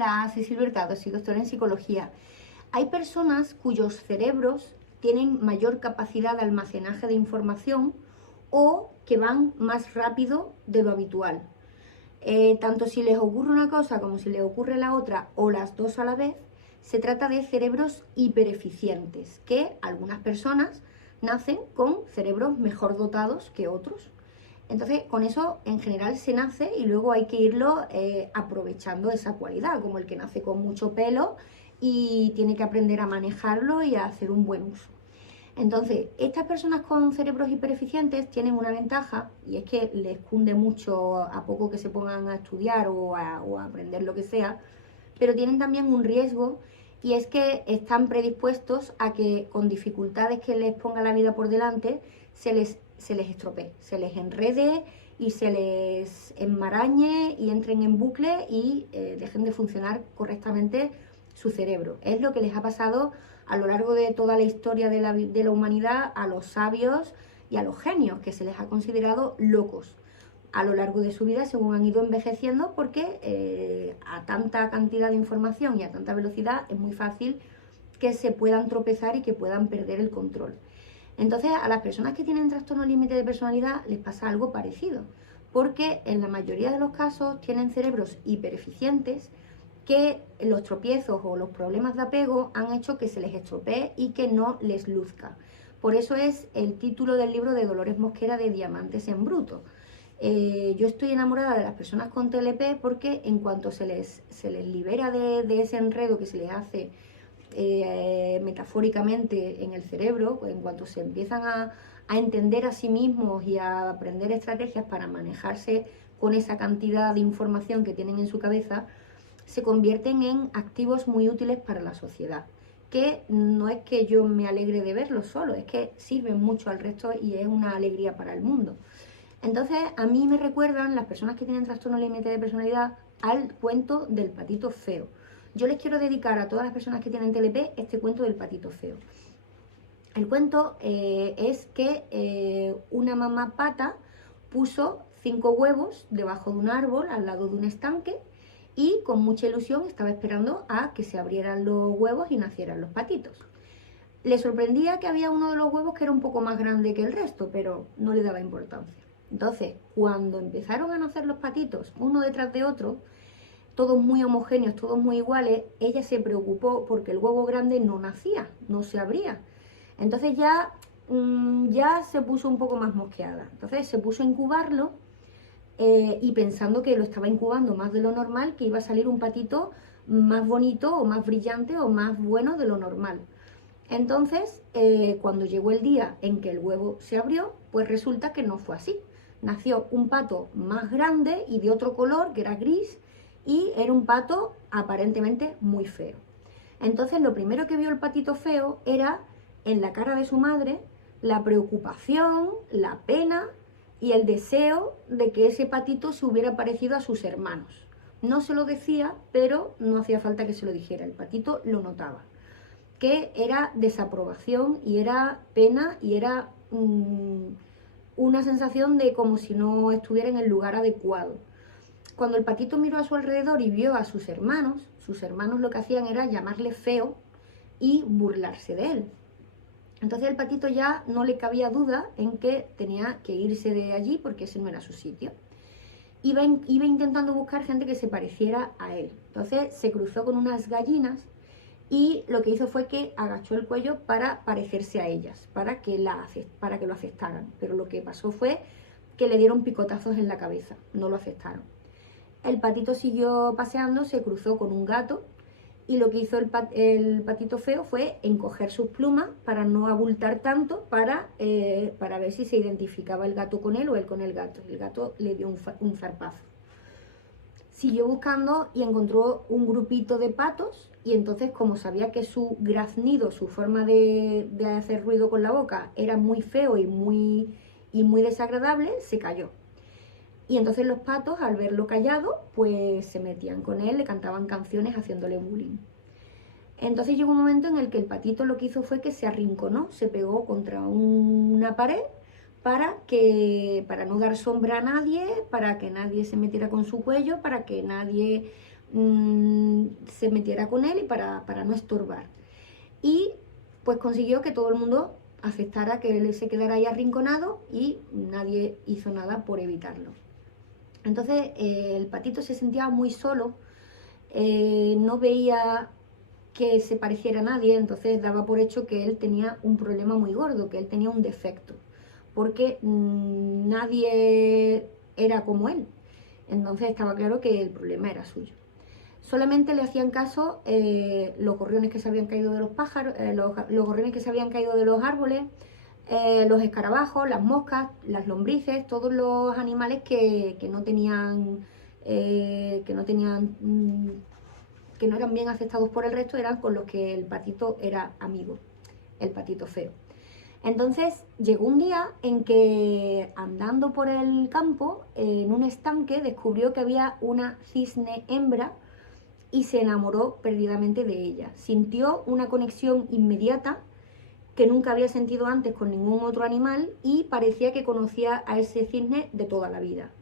Hola, soy Silvia Hurtado, soy doctora en psicología. Hay personas cuyos cerebros tienen mayor capacidad de almacenaje de información o que van más rápido de lo habitual. Tanto si les ocurre una cosa como si les ocurre la otra o las dos a la vez, se trata de cerebros hipereficientes, que algunas personas nacen con cerebros mejor dotados que otros. Entonces, con eso en general se nace y luego hay que irlo aprovechando esa cualidad, como el que nace con mucho pelo y tiene que aprender a manejarlo y a hacer un buen uso. Entonces, estas personas con cerebros hipereficientes tienen una ventaja y es que les cunde mucho a poco que se pongan a estudiar o a aprender lo que sea, pero tienen también un riesgo y es que están predispuestos a que con dificultades que les ponga la vida por delante se les estropee, se les enrede y se les enmarañe y entren en bucle y dejen de funcionar correctamente su cerebro. Es lo que les ha pasado a lo largo de toda la historia de la humanidad a los sabios y a los genios, que se les ha considerado locos a lo largo de su vida según han ido envejeciendo, porque a tanta cantidad de información y a tanta velocidad es muy fácil que se puedan tropezar y que puedan perder el control. Entonces, a las personas que tienen trastorno límite de personalidad les pasa algo parecido, porque en la mayoría de los casos tienen cerebros hipereficientes que los tropiezos o los problemas de apego han hecho que se les estropee y que no les luzca. Por eso es el título del libro de Dolores Mosquera de Diamantes en Bruto. Yo estoy enamorada de las personas con TLP porque en cuanto se les libera de ese enredo que se les hace metafóricamente en el cerebro, pues en cuanto se empiezan a entender a sí mismos y a aprender estrategias para manejarse con esa cantidad de información que tienen en su cabeza, se convierten en activos muy útiles para la sociedad, que no es que yo me alegre de verlos solo, es que sirven mucho al resto y es una alegría para el mundo. Entonces, a mí me recuerdan las personas que tienen trastorno límite de personalidad al cuento del patito feo. Yo les quiero dedicar a todas las personas que tienen TLP este cuento del patito feo. El cuento es que una mamá pata puso 5 huevos debajo de un árbol al lado de un estanque y con mucha ilusión estaba esperando a que se abrieran los huevos y nacieran los patitos. Le sorprendía que había uno de los huevos que era un poco más grande que el resto, pero no le daba importancia. Entonces, cuando empezaron a nacer los patitos, uno detrás de otro, todos muy homogéneos, todos muy iguales, ella se preocupó porque el huevo grande no nacía, no se abría. Entonces ya se puso un poco más mosqueada. Entonces se puso a incubarlo y pensando que lo estaba incubando más de lo normal, que iba a salir un patito más bonito o más brillante o más bueno de lo normal. Entonces, cuando llegó el día en que el huevo se abrió, pues resulta que no fue así. Nació un pato más grande y de otro color, que era gris, y era un pato aparentemente muy feo. Entonces, lo primero que vio el patito feo era en la cara de su madre la preocupación, la pena y el deseo de que ese patito se hubiera parecido a sus hermanos. No se lo decía, pero no hacía falta que se lo dijera, el patito lo notaba, que era desaprobación y era pena y era una sensación de como si no estuviera en el lugar adecuado. Cuando el patito miró a su alrededor y vio a sus hermanos lo que hacían era llamarle feo y burlarse de él. Entonces el patito ya no le cabía duda en que tenía que irse de allí porque ese no era su sitio. Iba intentando buscar gente que se pareciera a él. Entonces se cruzó con unas gallinas y lo que hizo fue que agachó el cuello para parecerse a ellas, para que lo aceptaran. Pero lo que pasó fue que le dieron picotazos en la cabeza, no lo aceptaron. El patito siguió paseando, se cruzó con un gato y lo que hizo el patito feo fue encoger sus plumas para no abultar tanto, para ver si se identificaba el gato con él o él con el gato. El gato le dio un zarpazo. Siguió buscando y encontró un grupito de patos y entonces, como sabía que su graznido, su forma de hacer ruido con la boca era muy feo y muy desagradable, se cayó. Y entonces los patos, al verlo callado, pues se metían con él, le cantaban canciones haciéndole bullying. Entonces llegó un momento en el que el patito lo que hizo fue que se arrinconó, se pegó contra una pared para no dar sombra a nadie, para que nadie se metiera con su cuello, para que nadie se metiera con él y para no estorbar. Y pues consiguió que todo el mundo aceptara que él se quedara ahí arrinconado y nadie hizo nada por evitarlo. Entonces el patito se sentía muy solo, no veía que se pareciera a nadie, entonces daba por hecho que él tenía un problema muy gordo, que él tenía un defecto, porque nadie era como él. Entonces estaba claro que el problema era suyo. Solamente le hacían caso los gorriones que se habían caído de los pájaros, los gorriones que se habían caído de los árboles, los escarabajos, las moscas, las lombrices, todos los animales que no tenían, que no eran bien aceptados por el resto, eran con los que el patito era amigo, el patito feo. Entonces llegó un día en que, andando por el campo, en un estanque, descubrió que había una cisne hembra y se enamoró perdidamente de ella. Sintió una conexión inmediata que nunca había sentido antes con ningún otro animal y parecía que conocía a ese cisne de toda la vida.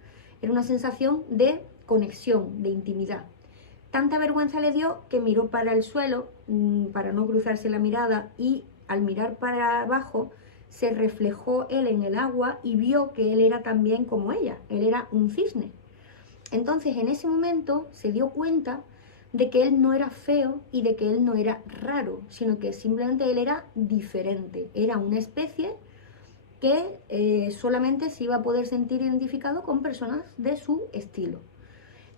Era una sensación de conexión, de intimidad. Tanta vergüenza le dio que miró para el suelo para no cruzarse la mirada, y al mirar para abajo se reflejó él en el agua y vio que él era también como ella, él era un cisne. Entonces en ese momento se dio cuenta de que él no era feo y de que él no era raro, sino que simplemente él era diferente, era una especie que solamente se iba a poder sentir identificado con personas de su estilo.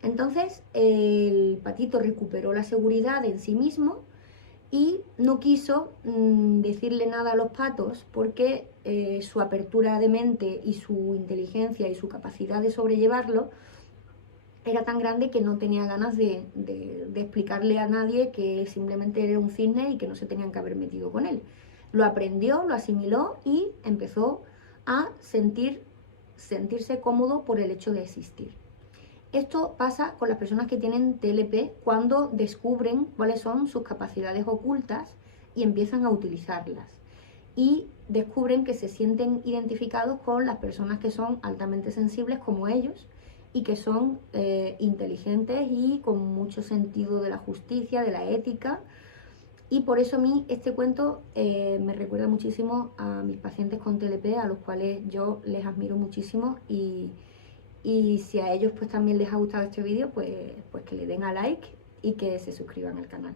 Entonces el patito recuperó la seguridad en sí mismo y no quiso decirle nada a los patos, porque su apertura de mente y su inteligencia y su capacidad de sobrellevarlo era tan grande que no tenía ganas de explicarle a nadie que simplemente era un cisne y que no se tenían que haber metido con él. Lo aprendió, lo asimiló y empezó a sentirse cómodo por el hecho de existir. Esto pasa con las personas que tienen TLP cuando descubren cuáles son sus capacidades ocultas y empiezan a utilizarlas. Y descubren que se sienten identificados con las personas que son altamente sensibles como ellos y que son inteligentes y con mucho sentido de la justicia, de la ética. Y por eso a mí este cuento me recuerda muchísimo a mis pacientes con TLP, a los cuales yo les admiro muchísimo, y si a ellos pues también les ha gustado este vídeo, pues que le den a like y que se suscriban al canal.